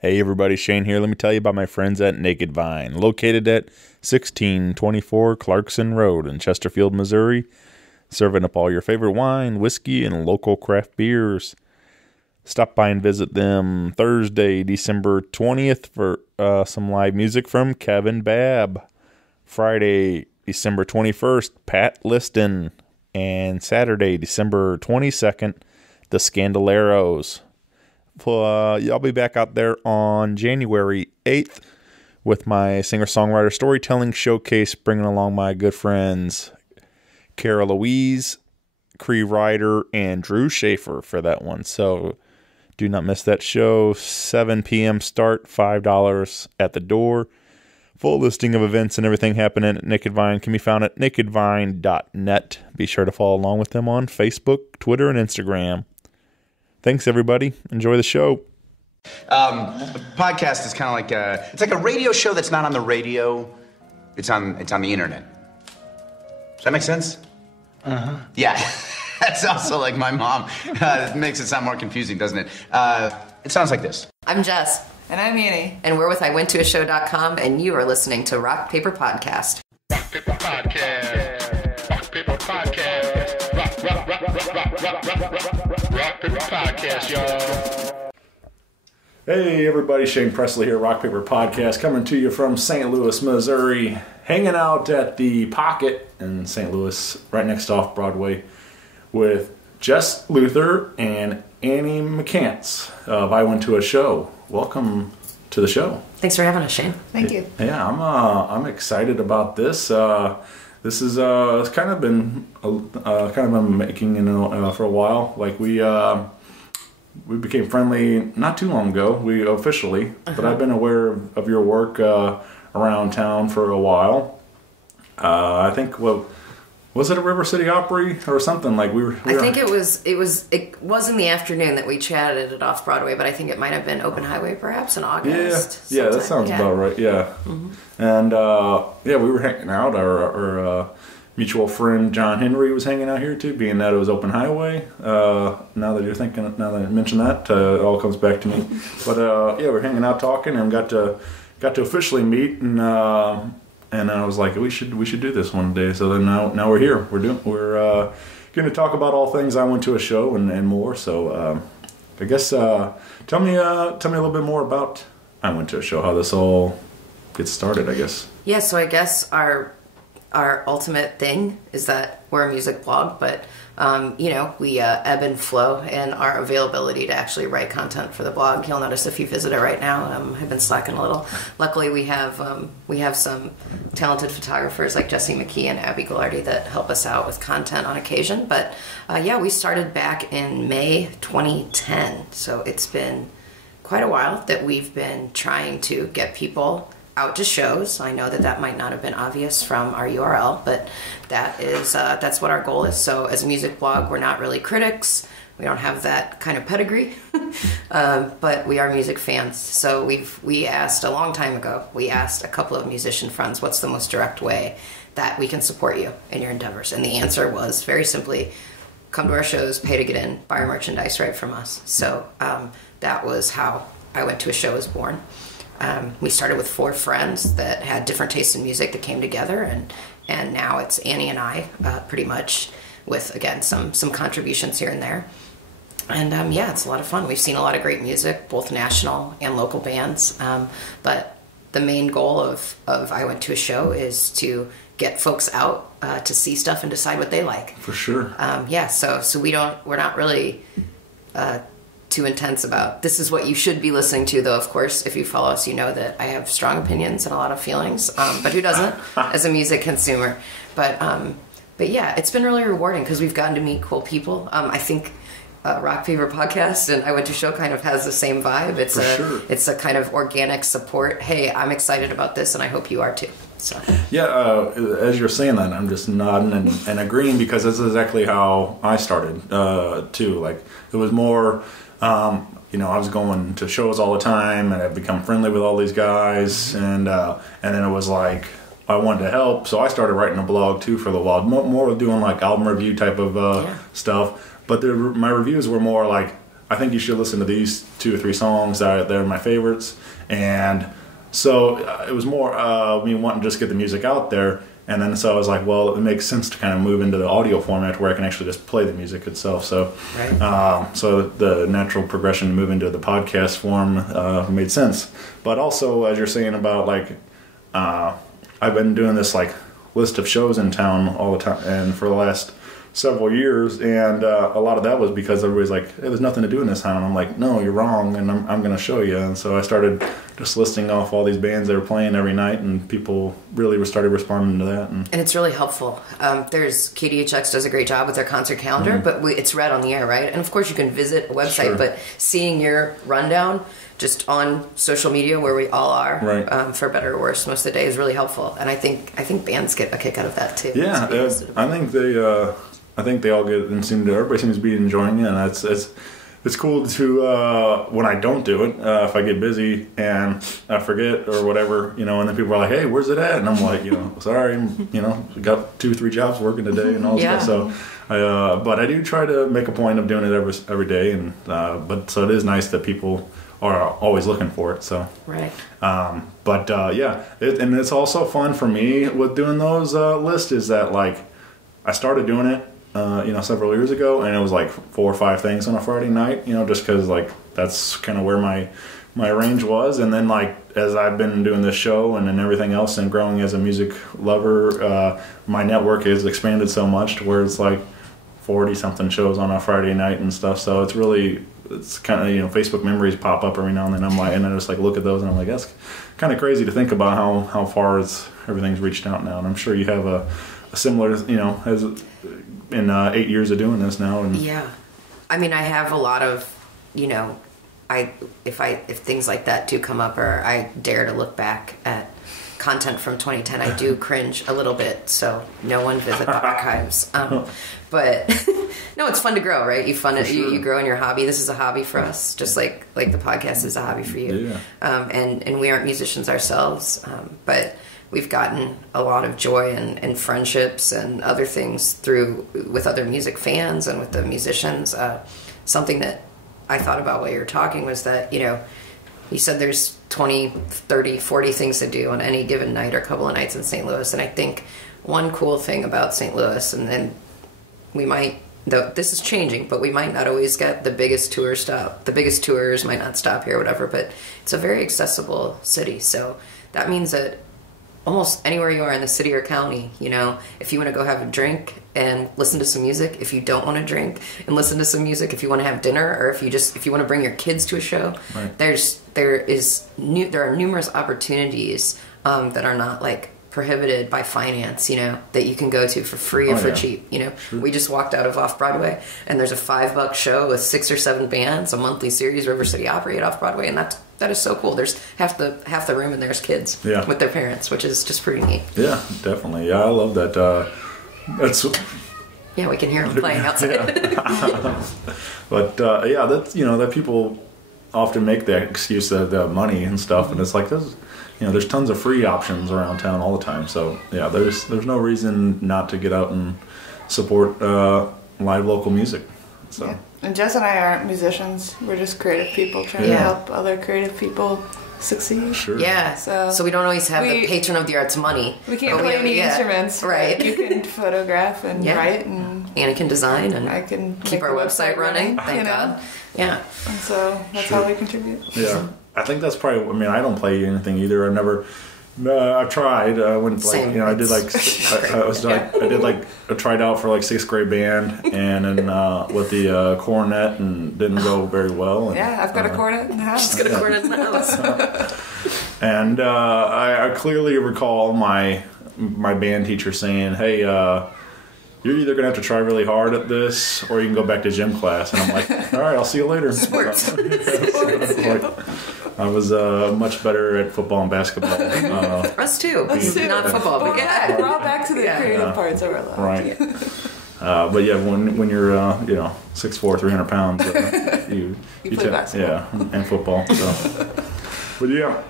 Hey everybody, Shane here. Let me tell you about my friends at Naked Vine, located at 1624 Clarkson Road in Chesterfield, Missouri, serving up all your favorite wine, whiskey, and local craft beers. Stop by and visit them Thursday, December 20th for some live music from Kevin Babb. Friday, December 21st, Pat Liston. And Saturday, December 22nd, the Scandaleros. I'll be back out there on January 8th with my singer-songwriter storytelling showcase, bringing along my good friends Cara Louise, Cree Ryder, and Drew Schaefer for that one. So do not miss that show. 7 p.m. start, $5 at the door. Full listing of events and everything happening at Naked Vine can be found at nakedvine.net. Be sure to follow along with them on Facebook, Twitter, and Instagram. Thanks, everybody. Enjoy the show. A podcast is kind of like it's like a radio show that's not on the radio. It's on the internet. Does that make sense? Uh-huh. Yeah. That's also like my mom. It makes it sound more confusing, doesn't it? It sounds like this. I'm Jess. And I'm Annie. And we're with IWTAS.com, and you are listening to Rock Paper Podcast. Rock Paper Podcast. Rock Paper Podcast. Rock Paper Podcast, y'all. Hey everybody, Shane Presley here, Rock Paper Podcast, coming to you from St. Louis, Missouri, hanging out at the Pocket in St. Louis, right next to Off-Broadway, with Jess Luther and Annie McCants of I Went to a Show. Welcome to the show. Thanks for having us, Shane. Thank you. Yeah, I'm excited about this. This is it's kind of been making for a while. Like we became friendly not too long ago. We officially, but I've been aware of your work around town for a while. I think was it a River City Opry or something? Like I think it was in the afternoon that we chatted at Off Broadway, but I think it might have been Open Highway perhaps in August. Yeah, that sounds about right. Yeah, and we were hanging out. Our mutual friend John Henry was hanging out here too, being that it was Open Highway. Now that I mentioned that, it all comes back to me. But we're hanging out talking and got to officially meet and I was like, we should do this one day. So then now we're here. We're going to talk about all things I Went to a Show and more. So I guess tell me a little bit more about I Went to a Show. How this all gets started, I guess. Yeah. So I guess our ultimate thing is that we're a music blog, but we ebb and flow in our availability to actually write content for the blog. You'll notice if you visit it right now, I've been slacking a little. Luckily, we have some talented photographers like Jesse McKee and Abby Goulardi that help us out with content on occasion. But we started back in May 2010, so it's been quite a while that we've been trying to get people out to shows. I know that might not have been obvious from our URL, but that's what our goal is. So as a music blog, we're not really critics. We don't have that kind of pedigree, but we are music fans. So we asked a long time ago, we asked a couple of musician friends, what's the most direct way that we can support you in your endeavors? And the answer was very simply, come to our shows, pay to get in, buy our merchandise right from us. So that was how I Went to a Show was born. We started with 4 friends that had different tastes in music that came together, and now it's Annie and I, pretty much, with, again, some contributions here and there. And, it's a lot of fun. We've seen a lot of great music, both national and local bands. But the main goal of I Went to a Show is to get folks out to see stuff and decide what they like. For sure. So we're not really too intense about this is what you should be listening to, though of course if you follow us you know that I have strong opinions and a lot of feelings, but who doesn't as a music consumer. But it's been really rewarding because we've gotten to meet cool people. I think Rock Paper Podcast and I Went to a Show kind of has the same vibe. It's a kind of organic support. Hey, I'm excited about this and I hope you are too. So as you're saying that, I'm just nodding and agreeing because that's exactly how I started too. Like it was more I was going to shows all the time and I've become friendly with all these guys and then it was like I wanted to help, so I started writing a blog too for a while, more doing like album review type of stuff. But my reviews were more like I think you should listen to these 2 or 3 songs. They're my favorites. And so it was more me wanting to just get the music out there. And then so I was like, well, it makes sense to kind of move into the audio format where I can actually just play the music itself. So, so the natural progression to move into the podcast form made sense. But also, as you're saying about like, I've been doing this like list of shows in town all the time, and for the last several years, and a lot of that was because everybody's like, hey, there's nothing to do in this town. And I'm like, no, you're wrong, and I'm going to show you. And so I started just listing off all these bands that were playing every night, and people really started responding to that. And it's really helpful. There's KDHX does a great job with their concert calendar, but it's read on the air, right? And of course you can visit a website, but seeing your rundown just on social media where we all are, right. For better or worse, most of the day is really helpful. And I think bands get a kick out of that too. Yeah, I think they all get and everybody seems to be enjoying it, and it's cool to when I don't do it, if I get busy and I forget or whatever, and then people are like, hey, where's it at? And I'm like, sorry, got 2-3 jobs working today and all that stuff. So, but I do try to make a point of doing it every day, and but so it is nice that people are always looking for it. So right. And it's also fun for me with doing those lists is that like I started doing it. Several years ago, and it was like 4 or 5 things on a Friday night, just because like that's kind of where my range was. And then like as I've been doing this show and then everything else and growing as a music lover, my network has expanded so much to where it's like 40 something shows on a Friday night and stuff. So it's kind of Facebook memories pop up every now and then. I'm like, and I just like look at those and I'm like, that's kind of crazy to think about how far everything's reached out now. And I'm sure you have a similar, as in 8 years of doing this now. And yeah, I mean, I have a lot of, if things like that do come up, or I dare to look back at content from 2010, I do cringe a little bit. So no one visit the archives. But no, it's fun to grow, right? You grow in your hobby. This is a hobby for us, just like the podcast is a hobby for you. Yeah. And we aren't musicians ourselves, but we've gotten a lot of joy and friendships and other things with other music fans and with the musicians. Something that I thought about while you were talking was that, you said there's 20, 30, 40 things to do on any given night or couple of nights in St. Louis. And I think one cool thing about St. Louis, and then we might, though this is changing, but we might not always get the biggest tour stop. The biggest tours might not stop here or whatever, but it's a very accessible city. So that means that almost anywhere you are in the city or county, if you want to go have a drink and listen to some music, if you don't want to drink and listen to some music, if you want to have dinner, or if you want to bring your kids to a show, right. there are numerous opportunities that are not like prohibited by finance, that you can go to for free or for cheap. Sure. We just walked out of Off Broadway, and there's a $5 show with 6 or 7 bands, a monthly series, River City Opry at Off Broadway, and that is so cool. There's half the room, and there's kids with their parents, which is just pretty neat. Yeah, definitely. Yeah, I love that. That's we can hear them playing outside. But that's that people often make that excuse of the money and stuff, and it's like there's tons of free options around town all the time. So yeah, there's no reason not to get out and support live local music. So. Yeah. And Jess and I aren't musicians. We're just creative people trying to help other creative people succeed. Sure. Yeah. So we don't always have the patron of the arts money. We can't play any instruments. Right. You can photograph and write, and Anna can design, and I can keep our website running. Thank God. Yeah. And so that's how we contribute. Yeah. I think that's probably. I mean, I don't play anything either. I've never. I've tried. I went I did I tried out for 6th grade band, and then with the cornet, and didn't go very well. And, I've got a cornet in the house. She's got a cornet in the house. And I clearly recall my band teacher saying, "Hey, you're either going to have to try really hard at this, or you can go back to gym class." And I'm like, "All right, I'll see you later." Sports. I was much better at football and basketball. Us too. Not football, but we're all back to the creative parts of our lives. Right. But yeah, when you're 6'4", 300 pounds, you play basketball. Yeah, and football. So. But yeah.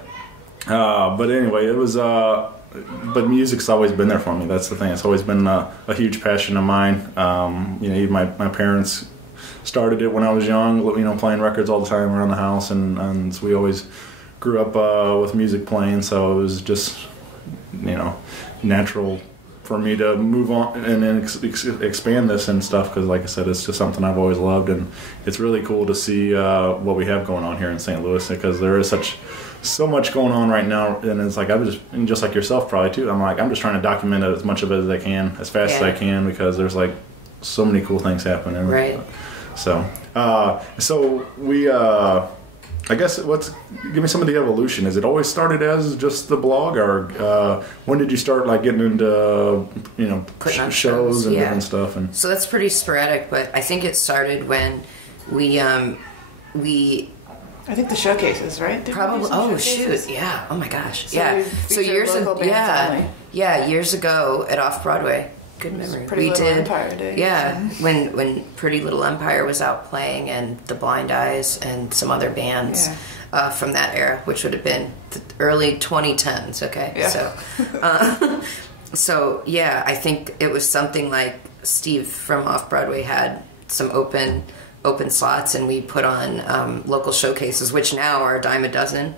But anyway, it was. But music's always been there for me. That's the thing. It's always been a huge passion of mine. Even my parents started it when I was young, playing records all the time around the house, and so we always grew up with music playing, so it was just, natural for me to move on and then expand this and stuff, because like I said, it's just something I've always loved, and it's really cool to see what we have going on here in St. Louis, because there is so much going on right now, and it's like and just like yourself probably too, I'm just trying to document as much of it as I can, as fast as I can, because there's like so many cool things happening. Right. So we I guess give me some of the evolution. Has it always started as just the blog, or when did you start like getting into putting on shows and different stuff? And so that's pretty sporadic, but I think it started when we I think the showcases, right? Probably. Oh shoot! Yeah. Oh my gosh. So yeah. So years ago. Years ago at Off Broadway. Good memory. Pretty Little Empire days. Yeah. When Pretty Little Empire was out playing, and the Blind Eyes and some other bands from that era, which would have been the early 2010s. Okay. Yeah. So I think it was something like Steve from Off Broadway had some open slots, and we put on local showcases, which now are a dime a dozen,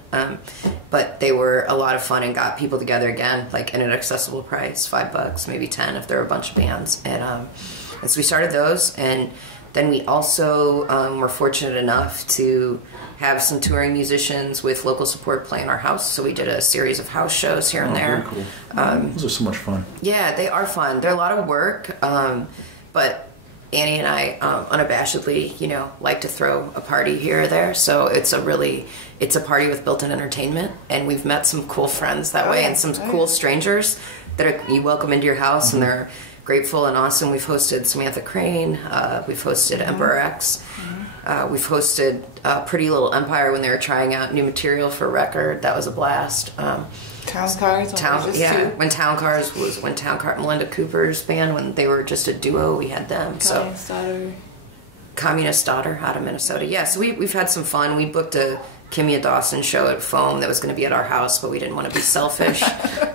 but they were a lot of fun and got people together again, like at an accessible price, $5, maybe 10 if there were a bunch of bands, and so we started those, and then we also were fortunate enough to have some touring musicians with local support play in our house, so we did a series of house shows here and there. Very cool. Those are so much fun. Yeah, they are fun. They're a lot of work, but Annie and I unabashedly, like to throw a party here or there. So it's a party with built-in entertainment, and we've met some cool friends that way, and some cool strangers that you welcome into your house, and they're grateful and awesome. We've hosted Samantha Crane. We've hosted Emperor X. We've hosted Pretty Little Empire when they were trying out new material for a record. That was a blast. Town Cars. When Melinda Cooper's band, when they were just a duo, we had them. Communist Daughter out of Minnesota. Yeah, so we've had some fun. We booked a Kimia Dawson show at Foam that was going to be at our house, but we didn't want to be selfish.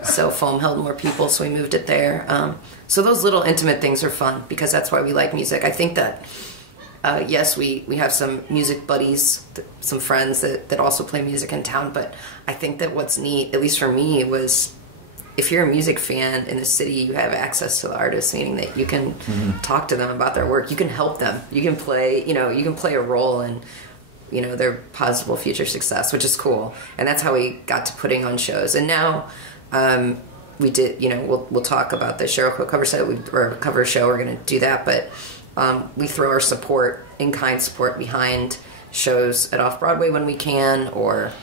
So Foam held more people, so we moved it there. So those little intimate things are fun, because that's why we like music. I think that yes, we have some music buddies, some friends that also play music in town, but I think that what's neat, at least for me, was if you're a music fan in the city, you have access to the artists, meaning that you can talk to them about their work. You can help them. You can play, a role in, their possible future success, which is cool. And that's how we got to putting on shows. And now we did, we'll talk about the Sheryl Crow cover set, or cover show. We're going to do that, but we throw our in-kind support behind shows at Off Broadway when we can, or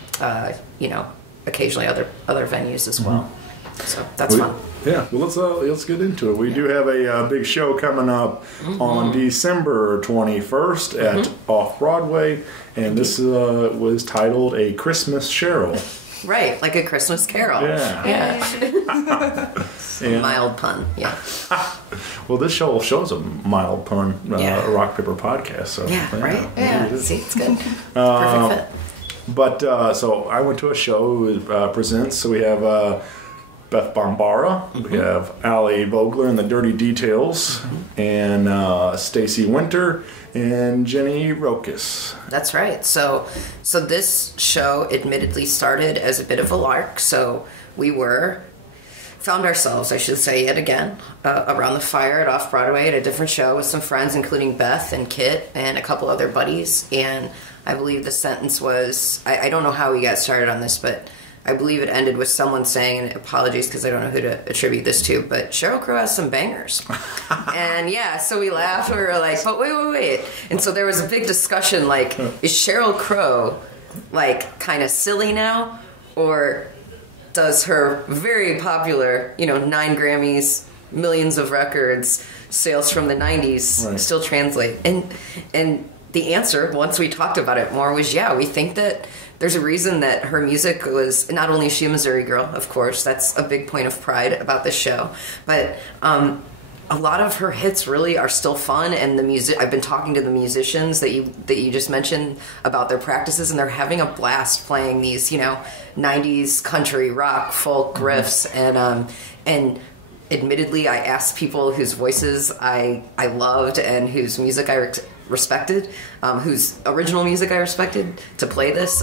occasionally other venues as well. So that's fun. Yeah, well, let's get into it. We do have a big show coming up on December 21st at Off Broadway, and this was titled A Christmas Sheryl. Right, like a Christmas Carol. Yeah. Mild pun, yeah. Well, this show's a mild pun, rock, paper podcast. So right? Yeah, see, it's good. Perfect fit. But, so I went to a show, it presents, so we have Beth Bombara, we have Allie Vogler and the Dirty Details, and Stacey Winter, and Jenny Rokas. That's right. So this show admittedly started as a bit of a lark. So we found ourselves, I should say yet again, around the fire at Off Broadway at a different show with some friends, including Beth and Kit and a couple other buddies. And I believe the sentence was, I don't know how we got started on this, but I believe it ended with someone saying, and apologies because I don't know who to attribute this to, but Sheryl Crow has some bangers. And so we laughed and we were like, but wait. And so there was a big discussion, like, is Sheryl Crow, like, kind of silly now? Or does her very popular, 9 Grammys, millions of records, sales from the 90s still translate? And the answer, once we talked about it more, was we think that there's a reason that her music was, not only is she a Missouri girl, of course, that's a big point of pride about this show, but a lot of her hits really are still fun, and I've been talking to the musicians that you just mentioned about their practices, and they're having a blast playing these, 90s country, rock, folk riffs, and admittedly, I asked people whose voices I loved and whose music I respected, whose original music I respected, to play this.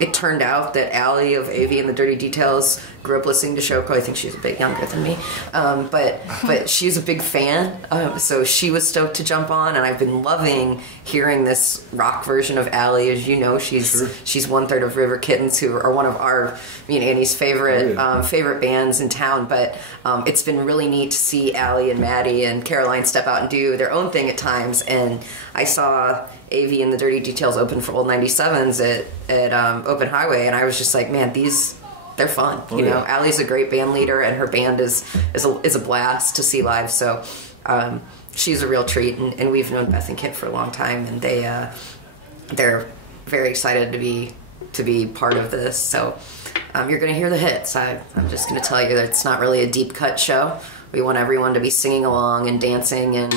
It turned out that Allie of AV and the Dirty Details grew up listening to Sheryl Crow. I think she's a bit younger than me, but she's a big fan. So she was stoked to jump on, and I've been loving hearing this rock version of Allie. As you know, she's 1/3 of River Kittens, who are one of our, me and Annie's favorite favorite bands in town. But it's been really neat to see Allie and Maddie and Caroline step out and do their own thing at times. And I saw AV and the Dirty Details open for Old 97s at Open Highway, and I was just like, man, they're fun. You know, Allie's a great band leader, and her band is a blast to see live. So she's a real treat, and we've known Beth and Kit for a long time, and they're very excited to be part of this. So you're going to hear the hits. I'm just going to tell you that it's not really a deep cut show. We want everyone to be singing along and dancing, and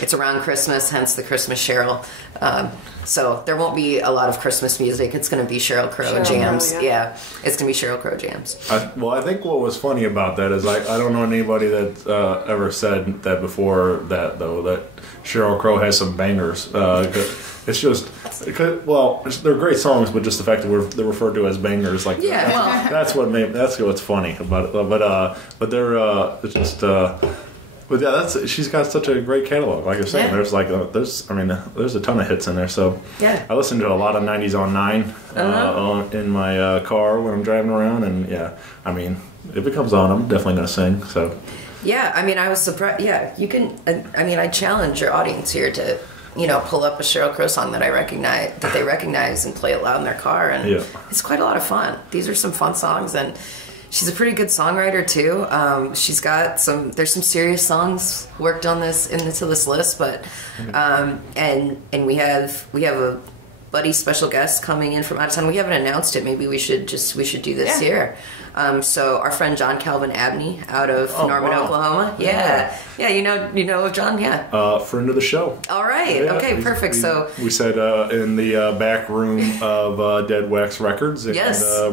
it's around Christmas, hence the Christmas Sheryl. So there won't be a lot of Christmas music. It's going to be Sheryl Crow jams. Yeah, it's going to be Sheryl Crow jams. I think what was funny about that is I don't know anybody that ever said that before that, though, that Sheryl Crow has some bangers. It's just, they're great songs, but just the fact that they're referred to as bangers, like that's what's funny about it. But they're just. But yeah, she's got such a great catalog. Like I was saying, there's a ton of hits in there. So I listen to a lot of 90s on 9 in my car when I'm driving around, and if it comes on, I'm definitely gonna sing. So I was surprised. Yeah, you can. I challenge your audience here to, pull up a Sheryl Crow song that they recognize, and play it loud in their car, and it's quite a lot of fun. These are some fun songs, and she's a pretty good songwriter too. She's got there's some serious songs worked on into this list, but and we have a buddy special guest coming in from out of town. We haven't announced it. Maybe we should do this here. So our friend John Calvin Abney out of Norman, Oklahoma. Yeah, you know of John. Yeah, friend of the show. All right. Yeah, okay. Perfect. We said in the back room of Dead Wax Records and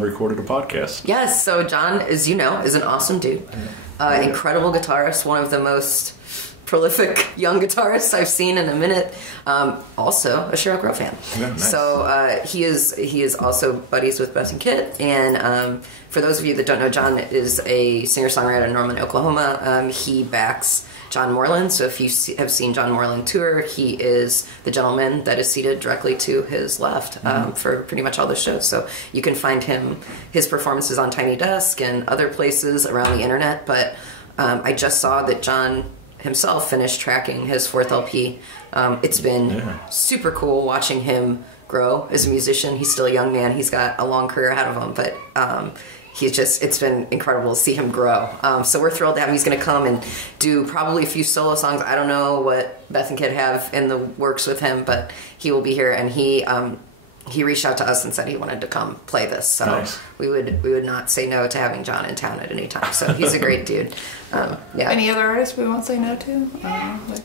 recorded a podcast. Yes. So John, as you know, is an awesome dude. Incredible guitarist. One of the most prolific young guitarists I've seen in a minute. Also a Sheryl Crow fan. Yeah, nice. So he is also buddies with Beth and Kit. And for those of you that don't know, John is a singer-songwriter in Norman, Oklahoma. He backs John Moreland. So if you have seen John Moreland tour, he is the gentleman that is seated directly to his left for pretty much all the shows. So you can find his performances on Tiny Desk and other places around the internet. But I just saw that John himself finished tracking his 4th LP. It's been super cool watching him grow as a musician. He's still a young man. He's got a long career ahead of him, but it's been incredible to see him grow. So we're thrilled to have him. He's going to come and do probably a few solo songs. I don't know what Beth and Kid have in the works with him, but he will be here, and he reached out to us and said he wanted to come play this. So nice. we would not say no to having John in town at any time. So he's a great dude. Any other artists we won't say no to?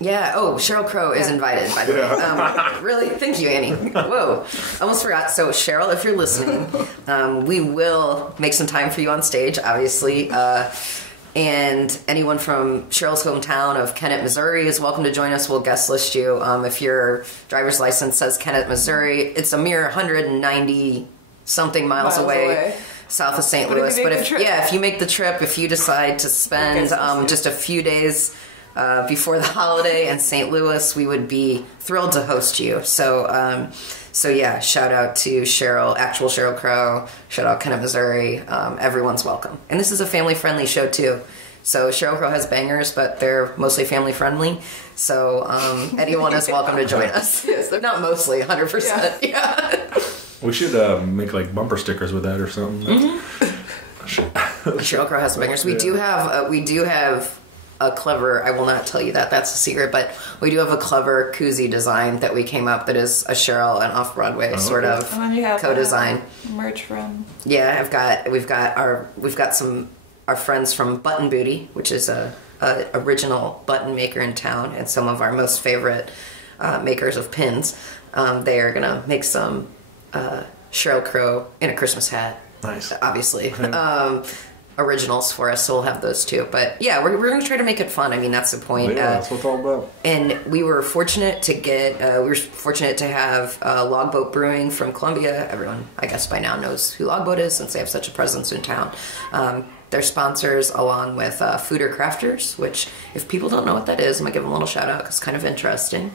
Sheryl Crow is invited, by the way. Really, thank you, Annie. Whoa, almost forgot. So Sheryl, if you're listening, we will make some time for you on stage, obviously. And anyone from Sheryl's hometown of Kennett, Missouri is welcome to join us. We'll guest list you. If your driver's license says Kennett, Missouri, it's a mere 190-something miles away south of St. Louis. But if you make the trip, if you decide to spend just a few days before the holiday in St. Louis, we would be thrilled to host you. So shout out to Sheryl, actual Sheryl Crow. Shout out Kennett, Missouri. Everyone's welcome. And this is a family-friendly show, too. So Sheryl Crow has bangers, but they're mostly family-friendly. So anyone is welcome to join us. Yes, they're not mostly, 100%. Yeah. We should make like bumper stickers with that or something. Sheryl Crow has bangers. We do have a clever, I will not tell you that's a secret, but we do have a clever koozie design that we came up that is a Sheryl and Off-Broadway sort of and then you have co-design. Merch from. Yeah, we've got our friends from Button Booty, which is a original button maker in town, and some of our most favorite makers of pins. They are gonna make some Sheryl Crow in a Christmas hat. Nice. Obviously. originals for us, so we'll have those too. But yeah, we're going to try to make it fun. I mean, that's the point. Yeah, that's what it's all about. And we were fortunate to have Logboat Brewing from Columbia. Everyone, I guess, by now knows who Logboat is since they have such a presence in town. They're sponsors along with Fooder Crafters, which if people don't know what that is, I'm going to give them a little shout out because it's kind of interesting.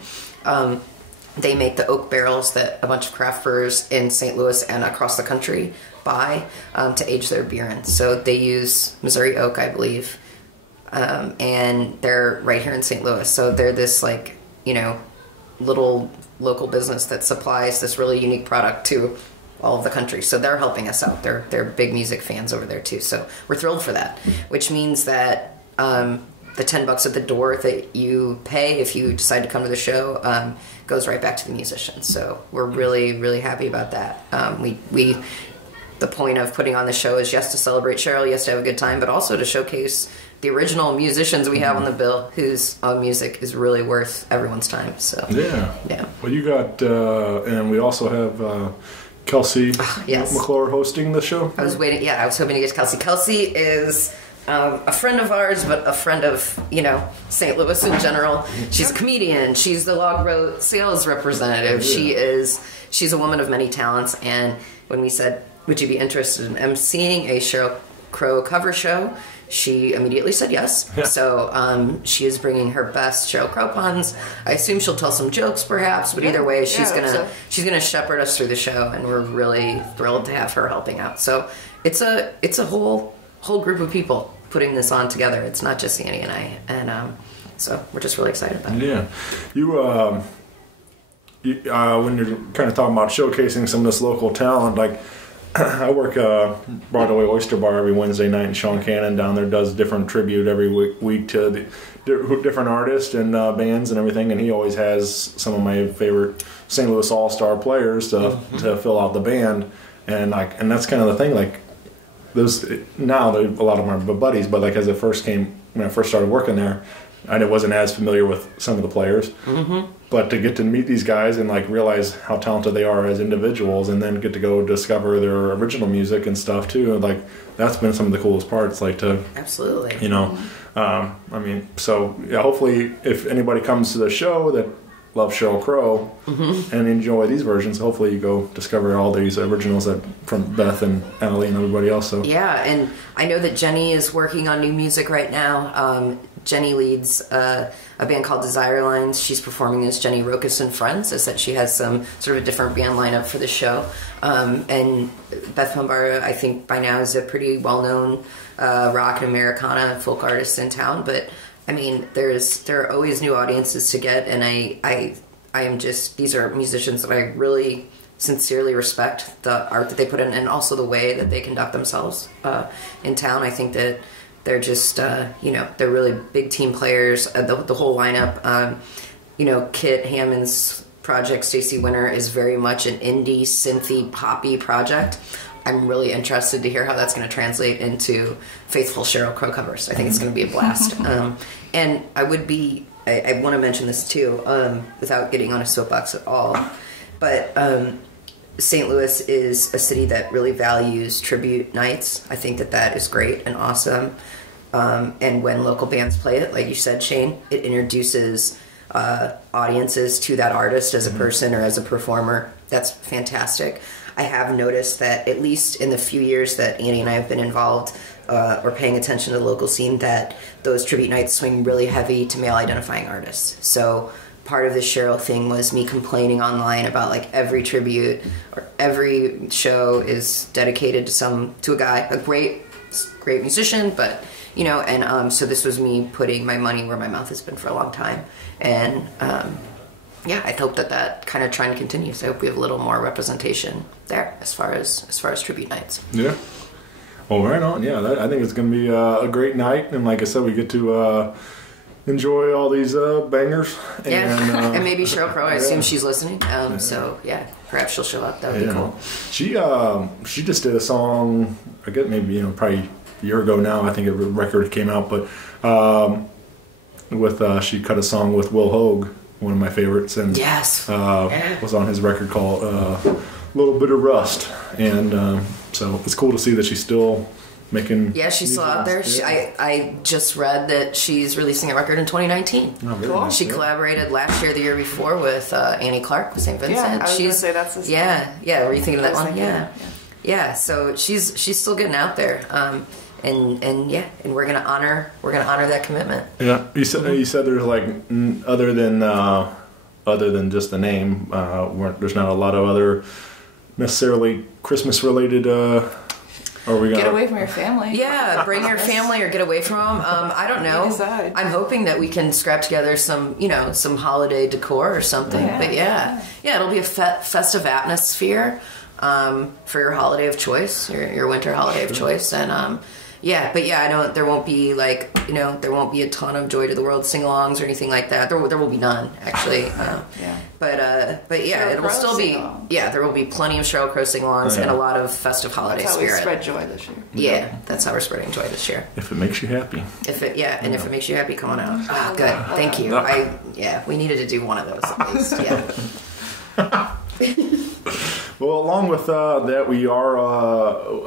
They make the oak barrels that a bunch of craft brewers in St. Louis and across the country buy to age their beer in. So they use Missouri oak, I believe, and they're right here in St. Louis. So they're this little local business that supplies this really unique product to all of the country. So they're helping us out. They're big music fans over there too. So we're thrilled for that, which means that the $10 at the door that you pay if you decide to come to the show goes right back to the musicians. So we're really, really happy about that. The point of putting on the show is, yes, to celebrate Sheryl, yes, to have a good time, but also to showcase the original musicians we have on the bill whose music is really worth everyone's time. So yeah. Well, you got, and we also have Kelsey yes. McClure hosting the show. I was hoping to get Kelsey. Kelsey is a friend of ours, but a friend of, St. Louis in general. She's a comedian. She's the Logboat sales representative. Yeah. She's a woman of many talents. And when we said, would you be interested in emceeing a Sheryl Crow cover show, she immediately said yes. Yeah. So she is bringing her best Sheryl Crow puns. I assume she'll tell some jokes, perhaps, but either way, she's gonna shepherd us through the show, and we're really thrilled to have her helping out. So it's a whole group of people putting this on together. It's not just Annie and I, and so we're just really excited about it. Yeah, you when you're kind of talking about showcasing some of this local talent, like. I work Broadway Oyster Bar every Wednesday night, and Sean Cannon down there does different tribute every week to the different artists and bands and everything, and he always has some of my favorite St. Louis All-Star players to fill out the band, and that's kind of the thing. Like those now, a lot of them are buddies, but like when I first started working there, I wasn't as familiar with some of the players. Mm-hmm. But to get to meet these guys and like realize how talented they are as individuals, and then get to go discover their original music and stuff too, and like that's been some of the coolest parts. Like to absolutely, so yeah. Hopefully, if anybody comes to the show that loves Sheryl Crow and enjoy these versions, hopefully you go discover all these originals from Beth and Allie and everybody else. So yeah, and I know that Jenny is working on new music right now. Jenny leads a band called Desire Lines. She's performing as Jenny Rokas and Friends. I said she has some sort of a different band lineup for the show. And Beth Bombara, I think by now, is a pretty well-known rock and Americana folk artist in town. But I mean, there are always new audiences to get, and I am just, these are musicians that I really sincerely respect the art that they put in, and also the way that they conduct themselves in town. I think that they're just, they're really big team players. The whole lineup, Kit Hammond's project, Stacey Winter, is very much an indie, synthy, poppy project. I'm really interested to hear how that's going to translate into faithful Sheryl Crow covers. I think it's going to be a blast. And I want to mention this too, without getting on a soapbox at all, but St. Louis is a city that really values tribute nights. I think that is great and awesome. And when local bands play it, like you said, Shane, it introduces audiences to that artist as a person or as a performer. That's fantastic. I have noticed that, at least in the few years that Annie and I have been involved or paying attention to the local scene, that those tribute nights swing really heavy to male identifying artists. So part of the Sheryl thing was me complaining online about like every tribute or every show is dedicated to a guy, a great musician, but so this was me putting my money where my mouth has been for a long time, and I hope that kind of trend continues. I hope we have a little more representation there as far as tribute nights. Yeah. Well, right on. Yeah, I think it's going to be a great night, and like I said, we get to enjoy all these bangers. And, and maybe Sheryl Crow. I assume she's listening. So yeah, perhaps she'll show up. That would be cool. She just did a song. I guess maybe probably a year ago now. I think a record came out, but she cut a song with Will Hogue, one of my favorites, and was on his record called "Little Bit of Rust," and so it's cool to see that she's still making. Yeah, she's still out there. Yeah. I just read that she's releasing a record in 2019. Oh, really? Cool. She collaborated last year, the year before, with Annie Clark with St. Vincent. Yeah, I was gonna say that's the same. Yeah. Were you thinking of that one? Yeah. Yeah. So she's still getting out there. And we're gonna honor that commitment. Yeah, you said there's like other than just the name, there's not a lot of other necessarily Christmas related. Are we gonna Get away from your family. Yeah, bring your family or get away from them. I don't know. Decide. I'm hoping that we can scrap together some holiday decor or something. Yeah. But yeah, it'll be a festive atmosphere for your holiday of choice, your winter holiday of choice, and I know there won't be there won't be a ton of Joy to the World sing-alongs or anything like that. There will be none actually. But Sheryl it'll Crow still be sing-alongs. there will be plenty of Sheryl Crow sing-alongs and a lot of festive holiday That's how we spirit. spread joy this year. Yeah, that's how we're spreading joy this year. if it makes you happy. If it makes you happy, come on out. Oh, good. Thank you. We needed to do one of those at least. Yeah. Well, along with that, we are.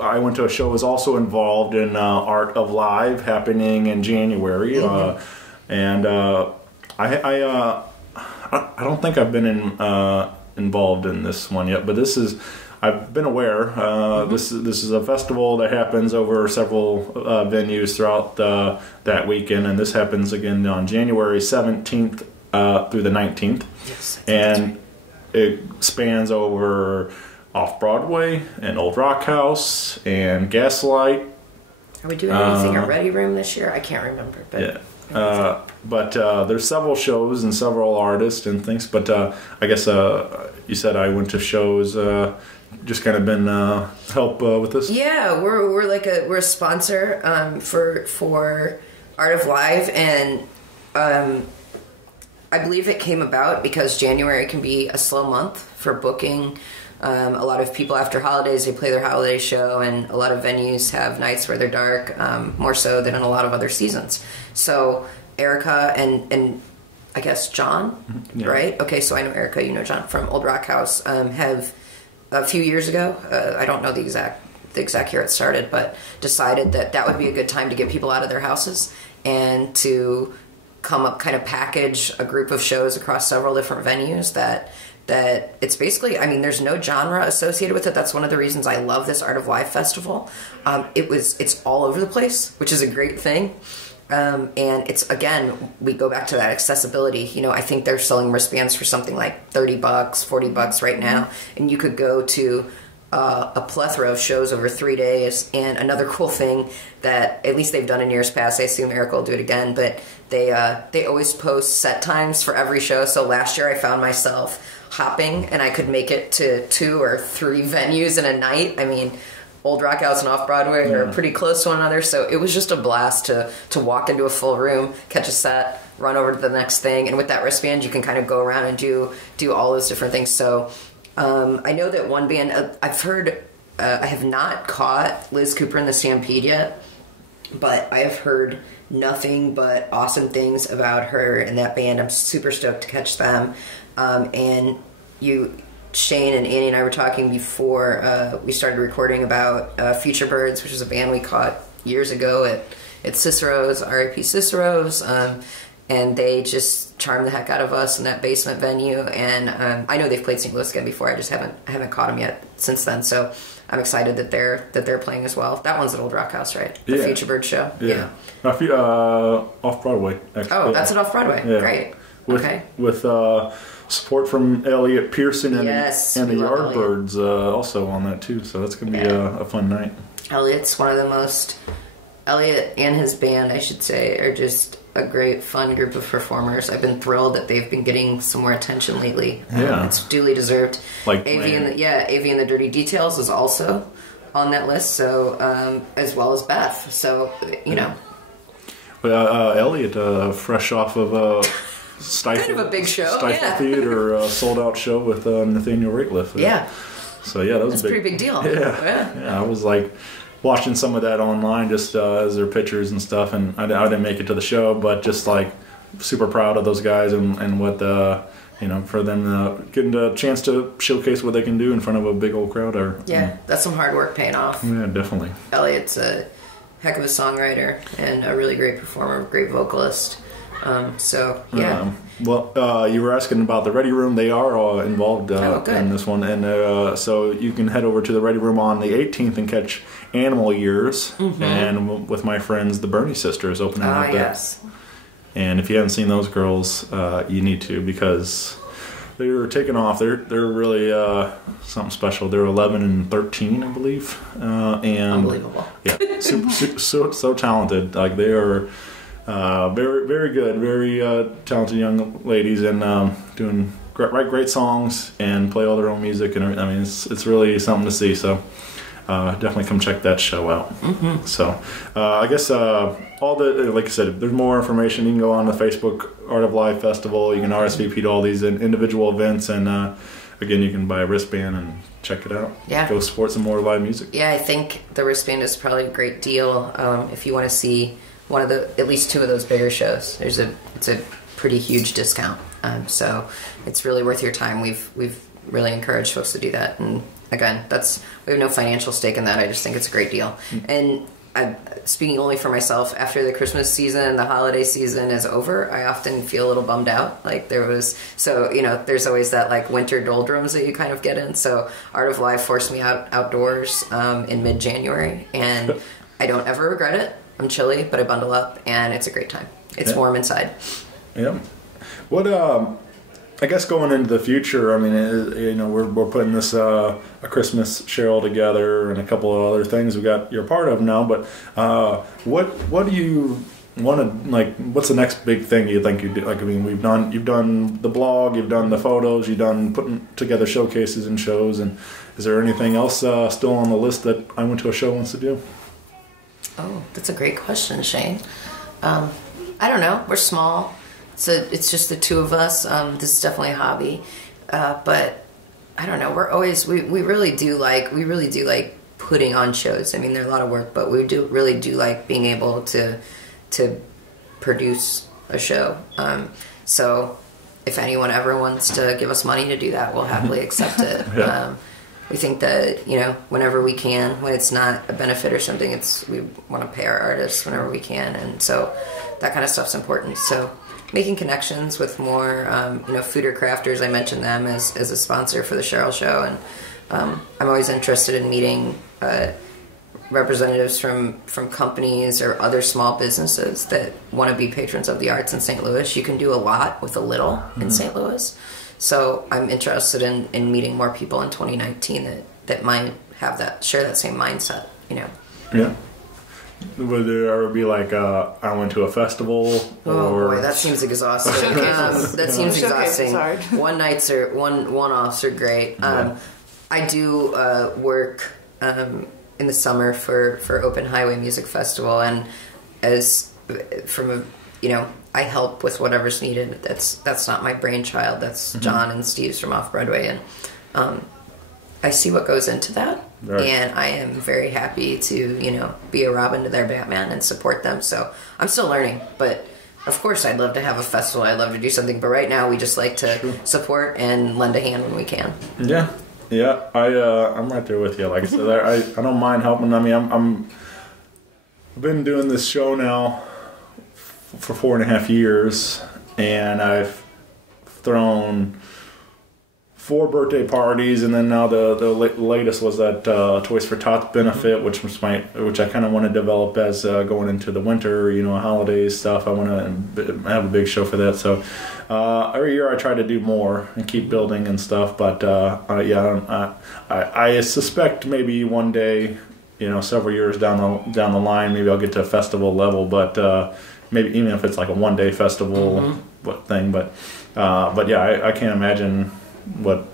I Went to a Show is also involved in Art of Live happening in January, and I don't think I've been involved in this one yet, but I've been aware. This is a festival that happens over several venues throughout that weekend, and this happens again on January 17th through the 19th, and it spans over Off-Broadway and Old Rock House and Gaslight. Are we doing anything at Ready Room this year? I can't remember. But Yeah. But there's several shows and several artists and things. But I guess you said I Went to Shows. Just kind of been help with this. Yeah, we're a sponsor for Art of Live, and I believe it came about because January can be a slow month for booking. A lot of people after holidays, they play their holiday show, and a lot of venues have nights where they're dark, more so than in a lot of other seasons. So Erica and I guess John, right? Okay, so I know Erica, you know John from Old Rock House, have a few years ago, I don't know the exact year it started, but decided that would be a good time to get people out of their houses and to come up, kind of package a group of shows across several different venues that it's basically, I mean, there's no genre associated with it. That's one of the reasons I love this Art of Life festival. It's all over the place, which is a great thing. And it's, again, we go back to that accessibility. You know, I think they're selling wristbands for something like $30, $40 right now. And you could go to a plethora of shows over 3 days. And another cool thing that at least they've done in years past, I assume Erica will do it again, but they always post set times for every show. So last year I found myself hopping, and I could make it to 2 or 3 venues in a night. I mean, Old Rock House and Off-Broadway are pretty close to one another, so it was just a blast to walk into a full room, catch a set, run over to the next thing, and with that wristband you can kind of go around and do all those different things. So I know that one band, I've heard, I have not caught Liz Cooper and the Stampede yet, but I have heard nothing but awesome things about her and that band. I'm super stoked to catch them. And Shane and Annie and I were talking before we started recording about Future Birds, which is a band we caught years ago at Cicero's, R.I.P. Cicero's, and they just charmed the heck out of us in that basement venue. And I know they've played St. Louis again before. I just haven't caught them yet since then. So I'm excited that they're playing as well. That one's at Old Rock House, right? The Future Bird show. Yeah. Off-Broadway. Actually. Oh, that's at Off-Broadway. Yeah. Great. With support from Elliot Pearson and the Yardbirds also on that too, so that's going to be a fun night. Elliot and his band, I should say, are just a great, fun group of performers. I've been thrilled that they've been getting some more attention lately. It's duly deserved. Like AV and the Dirty Details is also on that list, so as well as Beth. So you know. Elliot, fresh off of Stifle, kind of a big show. Stifle Theater sold out show with Nathaniel Rateliff. So that was a pretty big deal. Yeah, I was like watching some of that online just as their pictures and stuff, and I didn't make it to the show, but just like super proud of those guys and what for them getting a chance to showcase what they can do in front of a big old crowd. That's some hard work paying off. Yeah, definitely. Elliot's heck of a songwriter and a really great performer, great vocalist. Yeah. You were asking about the Ready Room. They are all involved in this one. And so you can head over to the Ready Room on the 18th and catch Animal Years. And with my friends, the Bernie Sisters, opening up there. Yes. And if you haven't seen those girls, you need to, because they were taking off. They're really something special. They're 11 and 13, I believe. And unbelievable. Yeah, so talented. Like, they are very, very good, very talented young ladies, and doing great songs and play all their own music. And I mean, it's really something to see. So definitely come check that show out. So I guess all the, like I said, there's more information. You can go on the Facebook Art of Life Festival. You can RSVP to all these individual events, and again, you can buy a wristband and check it out. Yeah. Go support some more live music. Yeah, I think the wristband is probably a great deal if you want to see one of at least two of those bigger shows. It's a pretty huge discount, so it's really worth your time. We've really encouraged folks to do that, and again, we have no financial stake in that. I just think it's a great deal. And speaking only for myself, after the Christmas season, the holiday season is over, I often feel a little bummed out. Like, there's always that like winter doldrums that you kind of get in. So Art of Life forced me outdoors in mid-January, and I don't ever regret it. I'm chilly, but I bundle up, and it's a great time. It's warm inside. Yeah. What I guess going into the future, I mean, we're putting this a Christmas Sheryl together and a couple of other things you're part of now. But what do you want to, like? What's the next big thing you think you do? Like, I mean, you've done the blog, you've done the photos, you've done putting together showcases and shows. And is there anything else still on the list that I Went to a Show wants to do? Oh, that's a great question, Shane. I don't know. We're small. It's just the two of us. This is definitely a hobby. But I don't know. We really do like putting on shows. I mean, they're a lot of work, but we really do like being able to produce a show. So if anyone ever wants to give us money to do that, we'll happily accept it. Yeah. We think that, whenever we can, when it's not a benefit or something, we want to pay our artists whenever we can. And so that kind of stuff's important. So making connections with more, food or crafters, I mentioned them as a sponsor for the Sheryl Show. And I'm always interested in meeting representatives from companies or other small businesses that want to be patrons of the arts in St. Louis. You can do a lot with a little in St. Louis. So I'm interested in meeting more people in 2019 that might share that same mindset, Yeah. Would there ever be like I went to a festival? Oh boy, that seems exhausting. That seems exhausting. One-offs are great. I do work in the summer for Open Highway Music Festival, and I help with whatever's needed. That's not my brainchild. That's John and Steve's from Off Broadway, and I see what goes into that, and I am very happy to be a Robin to their Batman and support them. So I'm still learning, but of course I'd love to have a festival. I'd love to do something, but right now we just like to support and lend a hand when we can. Yeah. I'm right there with you. Like I said, I don't mind helping. I mean, I've been doing this show now for 4.5 years, and I've thrown 4 birthday parties, and then now the latest was that Toys for Tots benefit, which I kind of want to develop as going into the winter, holidays stuff. I want to have a big show for that. So every year I try to do more and keep building and stuff. But I suspect maybe one day, several years down the line, maybe I'll get to a festival level. But maybe even if it's like a one-day festival thing. But I can't imagine what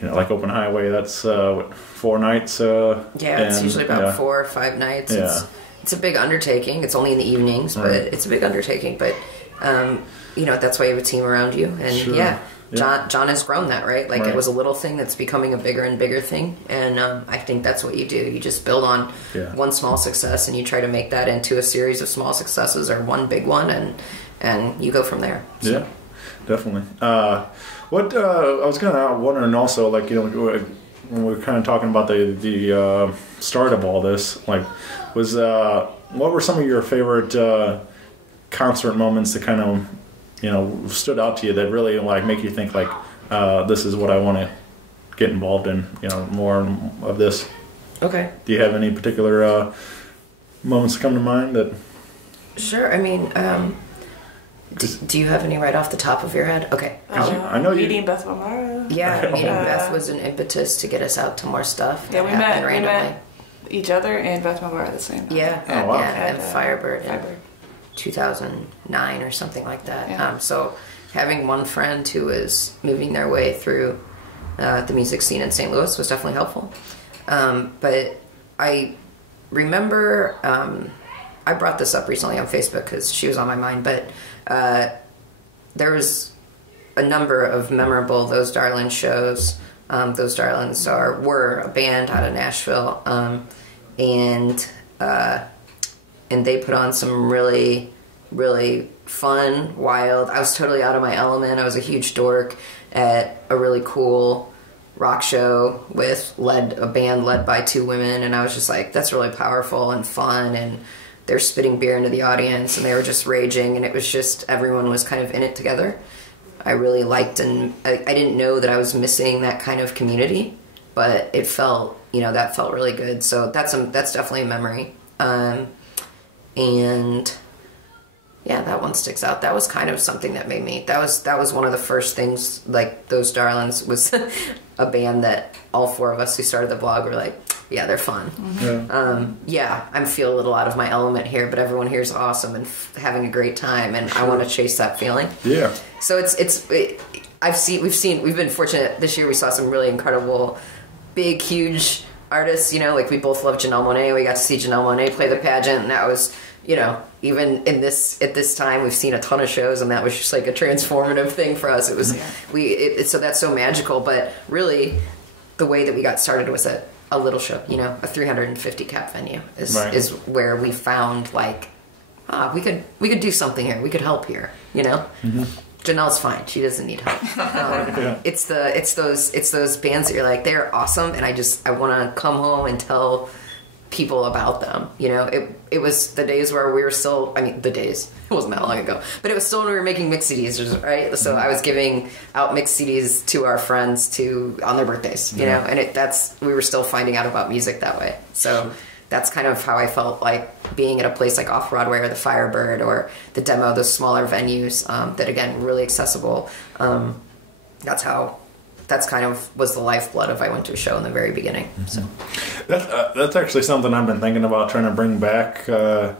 like Open Highway. That's 4 nights. It's usually about 4 or 5 nights. Yeah. It's a big undertaking. It's only in the evenings, but it's a big undertaking. But that's why you have a team around you, and John has grown that, right? Like, it was a little thing that's becoming a bigger and bigger thing, and I think that's what you do. You just build on one small success, and you try to make that into a series of small successes or one big one, and you go from there. So. Yeah, definitely. What I was kind of wondering also, like, when we were kind of talking about the start of all this, like, was what were some of your favorite concert moments that kind of, you know, stood out to you that really like make you think like, this is what I want to get involved in, you know, more of this? Okay. Do you have any particular moments that come to mind that? Sure. I mean, do you have any right off the top of your head? Okay. I know meeting Beth Bombara. Yeah, meeting Beth was an impetus to get us out to more stuff. Yeah, we met each other and Beth Bombara at the same time. Yeah, oh, wow. and Firebird in 2009 or something like that. Yeah. So having one friend who was moving their way through the music scene in St. Louis was definitely helpful. But I remember, I brought this up recently on Facebook because she was on my mind, but there was a number of memorable Those Darlings shows. Those Darlings were a band out of Nashville, and they put on some really, really fun, wild. I was totally out of my element. I was a huge dork at a really cool rock show with a band led by two women, and I was just like, that's really powerful and fun, and they're spitting beer into the audience, and they were just raging, and it was just, everyone was kind of in it together. I really liked, and I didn't know that I was missing that kind of community, but it felt, you know, that felt really good. So that's definitely a memory. And yeah, that one sticks out. That was kind of something that made me, that was one of the first things, like Those Darlings was a band that all four of us who started the blog were like, yeah, they're fun. Yeah. I feel a little out of my element here, but everyone here is awesome and having a great time, and I want to chase that feeling. Yeah. So we've been fortunate this year. We saw some really incredible, big, huge artists. You know, like we both love Janelle Monáe. We got to see Janelle Monáe play the pageant, and that was, you know, even at this time, we've seen a ton of shows, and that was just like a transformative thing for us. It was so that's so magical. But really, the way that we got started was at a little show, you know, a 350 cap venue is where we found like, we could do something here. We could help here, you know. Mm-hmm. Janelle's fine. She doesn't need help. Yeah. It's those bands that you're like, they're awesome, and I want to come home and tell people about them. You know, it was the days where we were still, it wasn't that long ago, but it was still when we were making mix CDs, right? So I was giving out mix CDs to our friends on their birthdays, you know, and we were still finding out about music that way. So that's kind of how I felt like being at a place like Off Broadway or the Firebird or the Demo, those smaller venues that, again, really accessible. That's kind of was the lifeblood of I went to a show in the very beginning. Mm-hmm. So that's actually something I've been thinking about trying to bring back. I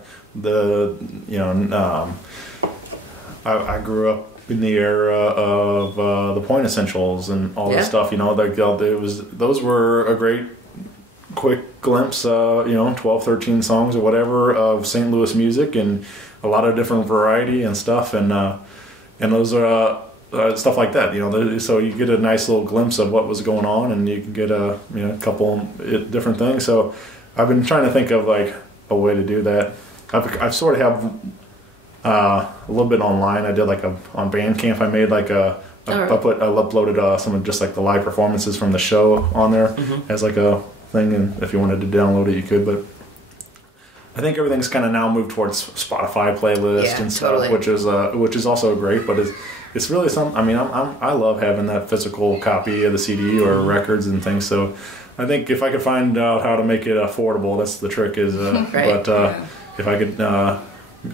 grew up in the era of the Point Essentials and all this stuff. You know, those were a great quick glimpse. 12, 13 songs or whatever of St. Louis music and a lot of different variety and stuff. And those are. Stuff like that, you know. So you get a nice little glimpse of what was going on, and you can get a couple different things. So I've been trying to think of like a way to do that. I've sort of have a little bit online. I did like on Bandcamp. I made like I uploaded some of just like the live performances from the show on there as like a thing, and if you wanted to download it, you could. But I think everything's kind of now moved towards Spotify playlist and stuff, totally. which is also great, but it's really something. I mean, I love having that physical copy of the CD or records and things. So I think if I could find out how to make it affordable, that's the trick. Right. But if I could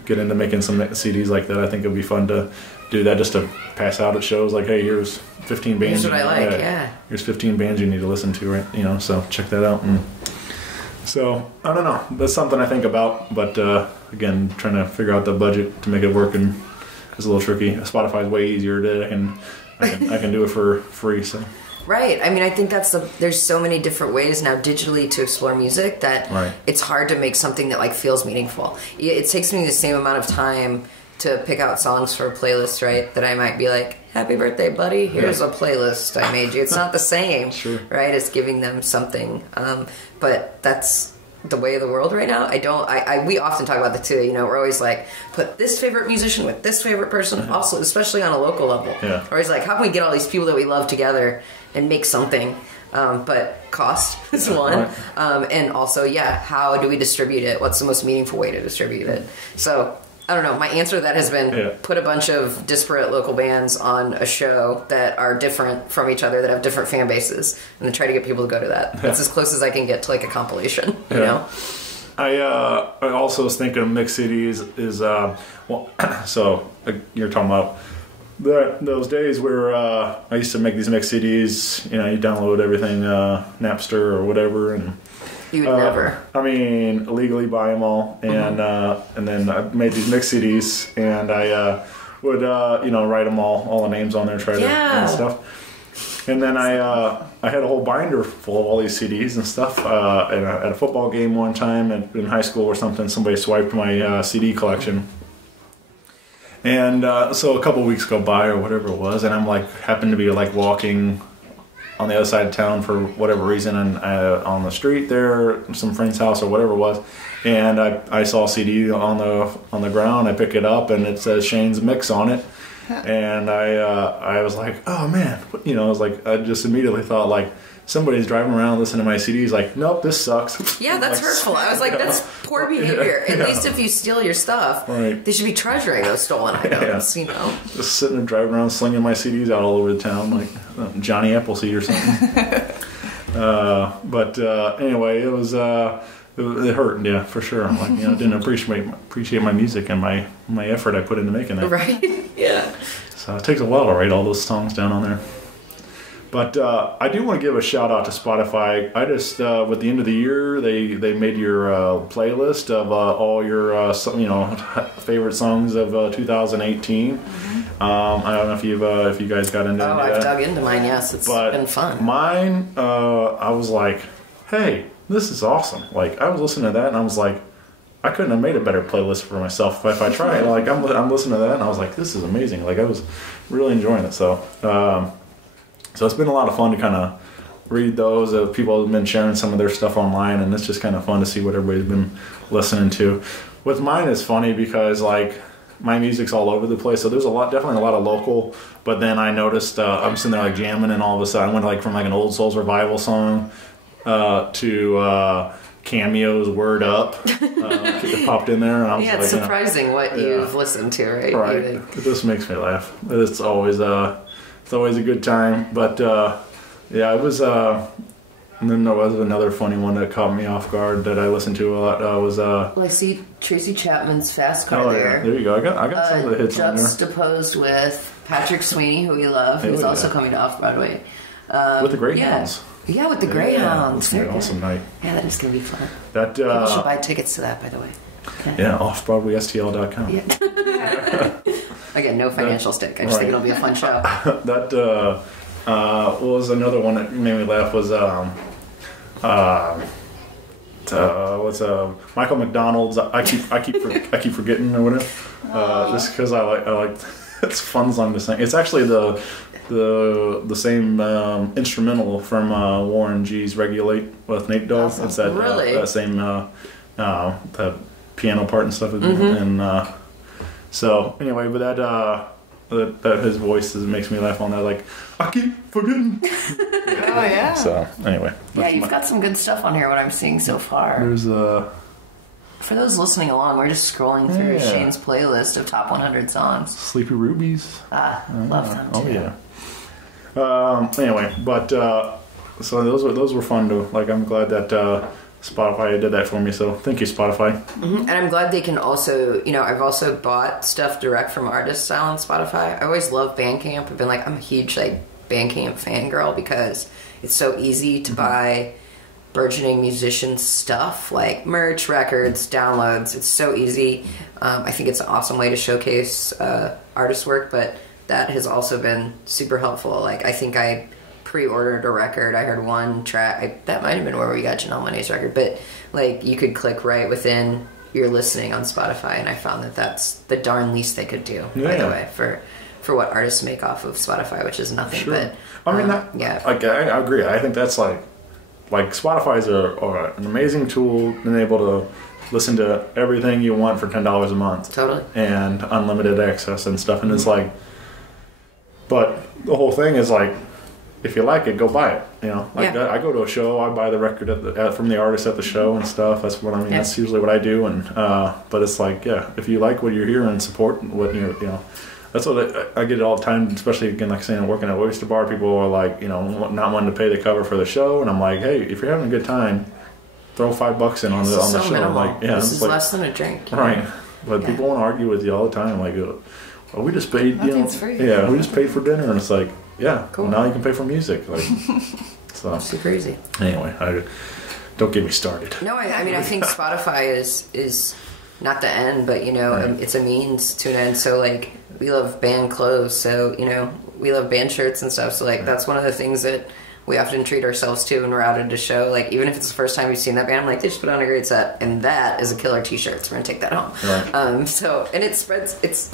get into making some CDs like that, I think it'd be fun to do that, just to pass out at shows. Like, hey, here's 15 bands. Here's what I like. Here's 15 bands you need to listen to, right? You know, so check that out. And so I don't know. That's something I think about. But again, trying to figure out the budget to make it work and. It's a little tricky. Spotify is way easier I can do it for free. So right. I mean, I think there's so many different ways now digitally to explore music that it's hard to make something that like feels meaningful. It takes me the same amount of time to pick out songs for a playlist, right? That I might be like, happy birthday, buddy. Here's a playlist I made you. It's not the same, right? As giving them something. But that's the way of the world right now. We often talk about the two, you know, we're always like, put this favorite musician with this favorite person, also, especially on a local level. We're always like, how can we get all these people that we love together and make something? But cost is one. And also, how do we distribute it? What's the most meaningful way to distribute it? So, I don't know. My answer to that has been put a bunch of disparate local bands on a show that are different from each other, that have different fan bases, and then try to get people to go to that. That's as close as I can get to like a compilation, you know? I also was thinking of mix CDs is, so you're talking about those days where I used to make these mix CDs, you know, you download everything, Napster or whatever, and you would never. I mean, illegally buy them all, and then I made these mix CDs, and I would write them all the names on there, try to and stuff. And then I had a whole binder full of all these CDs and stuff. At a football game one time in high school or something, somebody swiped my CD collection. And so a couple of weeks go by or whatever it was, and I'm like, happened to be like walking on the other side of town for whatever reason, and on the street there, some friend's house or whatever it was, and I saw a CD on the ground. I pick it up, and it says Shane's Mix on it, and I was like, oh man, you know, I was like, I just immediately thought like, somebody's driving around listening to my CDs like, nope, this sucks. Yeah, that's like, hurtful. I was like, that's poor behavior. At least if you steal your stuff, they should be treasuring those stolen items, you know. Just sitting there driving around slinging my CDs out all over the town like Johnny Appleseed or something. But anyway, it was it hurt, yeah, for sure. Like, you know, didn't appreciate my music and my effort I put into making that. Right? Yeah. So it takes a while to write all those songs down on there. But I do want to give a shout out to Spotify. I just with the end of the year, they made your playlist of all your favorite songs of 2018. I don't know if you guys got into that. I've dug into mine. Yes, it's been fun. Mine, I was like, hey, this is awesome. Like, I was listening to that and I was like, I couldn't have made a better playlist for myself if I tried. Like, I'm listening to that and I was like, this is amazing. Like, I was really enjoying it. So it's been a lot of fun to kind of read those. People have been sharing some of their stuff online, and it's just kind of fun to see what everybody's been listening to. With mine, it's funny because like my music's all over the place. So there's definitely a lot of local. But then I noticed I'm sitting there like jamming, and all of a sudden I went like from like an Old Souls Revival song to Cameo's Word Up. It popped in there, and I was it's surprising what you've listened to, right? Right. It just makes me laugh. It's always a good time, but it was. And then there was another funny one that caught me off guard that I listened to a lot. Well, I see Tracy Chapman's Fast Car there. There you go. I got some of the hits on there. Juxtaposed with Patrick Sweeney, who we love, who's also coming to Off-Broadway. With the Greyhounds. Yeah, with the Greyhounds. It's an awesome night. Yeah, that is going to be fun. People should buy tickets to that, by the way. Okay. Yeah, offBroadwaySTL.com. Yeah. Again, no financial stake. I just think it'll be a fun show. What was another one that made me laugh was Michael McDonald's I keep forgetting or whatever. Just because I like it's a fun song to sing. It's actually the same instrumental from Warren G's Regulate with Nate Dogg. Awesome. It's that same the piano part and stuff. And so anyway, but that his voice makes me laugh on that. Like, I keep forgetting. Oh yeah. So anyway, yeah, you've got some good stuff on here. What I'm seeing so far. There's For those listening along, we're just scrolling through Shane's playlist of top 100 songs. Sleepy Rubies. Love them too. Oh yeah. Anyway, but so those were fun to like. I'm glad that Spotify did that for me. So thank you, Spotify. Mm-hmm. And I'm glad they can also, I've also bought stuff direct from artists on Spotify. I always love Bandcamp. I've been like, I'm a huge Bandcamp fangirl because it's so easy to buy burgeoning musician stuff like merch, records, downloads. It's so easy. I think it's an awesome way to showcase artist work, but that has also been super helpful. Like, I think I pre-ordered a record. I heard one track. That might have been where we got Janelle Monáe's record, but like you could click right within your listening on Spotify, and I found that that's the darn least they could do, by the way, for what artists make off of Spotify, which is nothing. Sure. But I mean, I agree. I think that's like Spotify's are an amazing tool, being able to listen to everything you want for $10 a month, totally, and unlimited access and stuff. And it's like, but the whole thing is like, if you like it, go buy it. You know, like I go to a show, I buy the record from the artist at the show and stuff. That's what I mean. That's usually what I do. And but it's like, if you like what you're hearing, support what you know. That's what I get it all the time, especially again, like saying, working at Oyster Bar. People are like, not wanting to pay the cover for the show, and I'm like, hey, if you're having a good time, throw $5 in on the show. Minimal. Like, this is like, less than a drink, right? But people want to argue with you all the time, like, we just paid, Nothing's free. Yeah, we just paid for dinner, and it's like, cool. Now you can pay for music, like, so. That's so crazy. Anyway, don't get me started. No, I mean, I think Spotify is not the end, but it's a means to an end. So like, we love band clothes, so we love band shirts and stuff. So like, that's one of the things that we often treat ourselves to when we're out at a show. Like, even if it's the first time we've seen that band, I'm like, they just put on a great set, and that is a killer T-shirt. So we're gonna take that home. Right. So, and it spreads. It's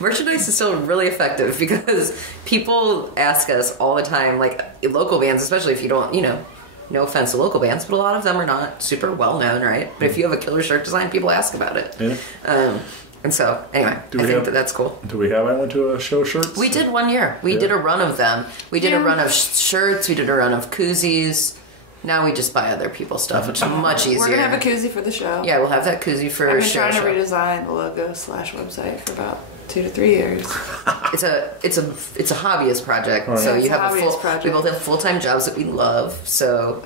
merchandise is still really effective because people ask us all the time, like local bands, especially if you don't, no offense to local bands, but a lot of them are not super well known, right? But if you have a killer shirt design, people ask about it. Yeah. And so, anyway, I think that's cool. Do we have anyone to a show shirts? We did one year. We did a run of them. We did a run of shirts. We did a run of koozies. Now we just buy other people's stuff, which is much easier. We're going to have a koozie for the show. Yeah, we'll have that koozie for I've been show. trying to redesign the logo / website for about 2 to 3 years. It's a hobbyist project. Right. So you have we both have full-time jobs that we love. So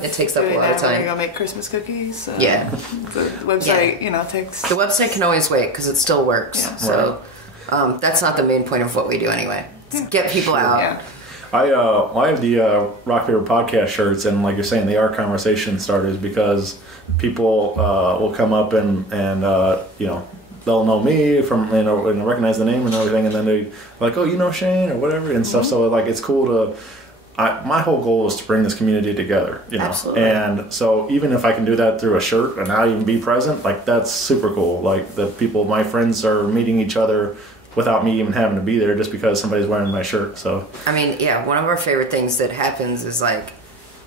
it takes up a lot of time. We're gonna go make Christmas cookies. So yeah, the website takes. The website can always wait because it still works. Yeah. So that's not the main point of what we do anyway. It's get people out. Yeah. I have the Rock Paper Podcast shirts, and like you're saying, they are conversation starters because people will come up and they'll know me from and recognize the name and everything, and then they like, oh, Shane or whatever and stuff. So like, it's cool to. My whole goal is to bring this community together, Absolutely. And so even if I can do that through a shirt and not even be present, like that's super cool. Like the people, my friends are meeting each other without me even having to be there just because somebody's wearing my shirt. So I mean, one of our favorite things that happens is like,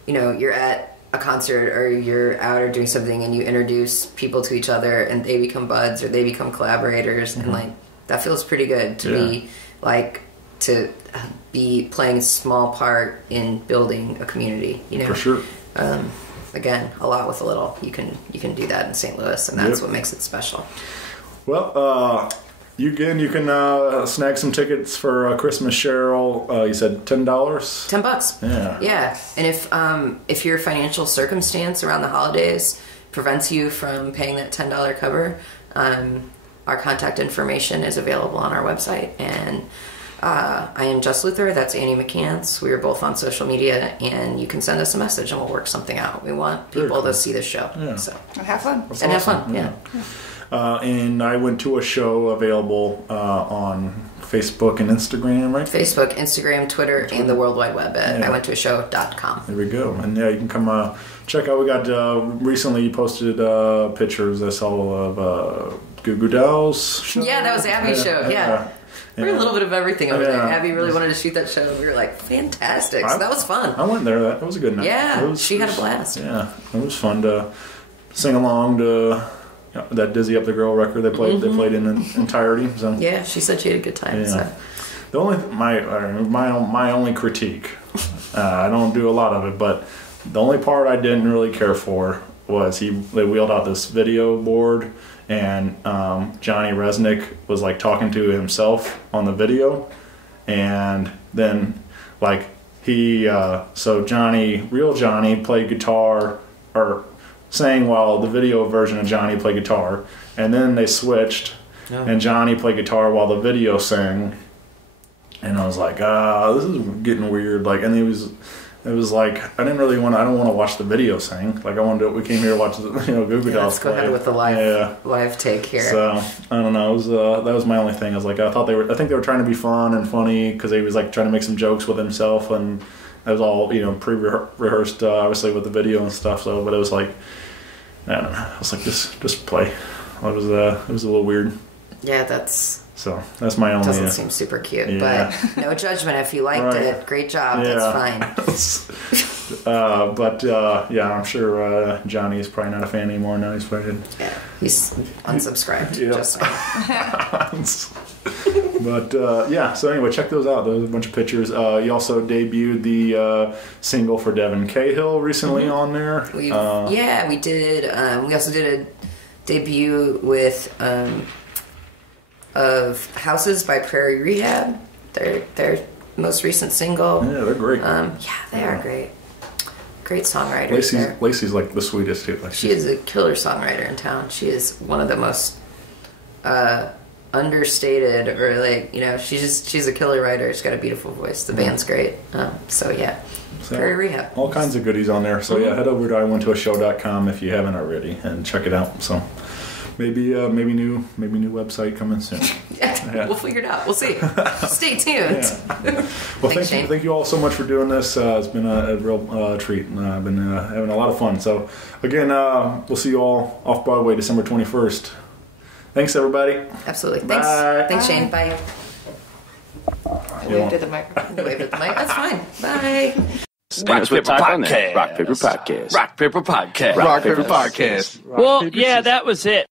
you're at a concert or you're out or doing something and you introduce people to each other and they become buds or they become collaborators, and like that feels pretty good to be like to be playing a small part in building a community. For sure. Again, a lot with a little. You can do that in St. Louis, and that's what makes it special. Well, you can snag some tickets for Christmas Sheryl. You said $10. $10. Yeah. And if your financial circumstance around the holidays prevents you from paying that $10 cover, our contact information is available on our website. And I am Jess Luther. That's Annie McCants. We are both on social media, and you can send us a message, and we'll work something out. We want people to see the show, and have fun. That's awesome. Have fun. Yeah. And I went to a show available on Facebook and Instagram, right? Facebook, Instagram, Twitter, and the World Wide Web at iwenttoashow.com. There we go. And you can come check out. We got recently you posted pictures I saw of Goo Goo Dolls show. Yeah, that was Abby's show. Yeah. We were a little bit of everything over there. Abby really wanted to shoot that show. We were like, fantastic. So that was fun. I went there. That was a good night. Yeah, she had a blast. Yeah, it was fun to sing along to that Dizzy Up the Girl record they played. They played in entirety. So yeah, she said she had a good time. Yeah. So. The only my only critique, I don't do a lot of it, but the only part I didn't really care for was they wheeled out this video board. And Johnny Resnick was like talking to himself on the video, and then like so real Johnny played guitar or sang while the video version of Johnny played guitar, and then they switched, and Johnny played guitar while the video sang, and I was like, this is getting weird. Like, and it was like I don't want to watch the video sing. Like we came here to watch the Goo Goo Dolls. Let's go ahead with the live take here. So I don't know. It was that was my only thing. I was like, I think they were trying to be fun and funny because he was like trying to make some jokes with himself, and it was all pre-rehearsed obviously with the video and stuff. So, but it was like I don't know. I was like, just play. It was a little weird. Yeah, that's my only. Doesn't seem super cute, but no judgment. If you liked it, great job. That's fine. Yeah, I'm sure Johnny is probably not a fan anymore now. He's probably he's unsubscribed. Yeah. Just saying. But so anyway, check those out. There's a bunch of pictures. He also debuted the single for Devin Cahill recently on there. We did. We also did a debut with of Houses by Prairie Rehab. Their most recent single. Yeah, they're great. They are great. Great songwriters. Lacey's like the sweetest too. Like she is a killer songwriter in town. She is one of the most understated, or she's a killer writer. She's got a beautiful voice. The band's great. Prairie Rehab. All kinds of goodies on there. So head over to iwentoashow.com if you haven't already and check it out. So maybe new website coming soon. Yeah. We'll figure it out. We'll see. Stay tuned. Well, thank you all so much for doing this. It's been a real treat. I've been having a lot of fun. So again, we'll see you all off Broadway December 21st. Thanks, everybody. Absolutely. Bye. Thanks, Shane. Bye. Wave to the microphone. Wave at the mic. That's fine. Bye. Rock Paper Podcast. Rock Paper Podcast. Rock Paper Podcast. Rock Paper Podcast. Well, yeah, that was it.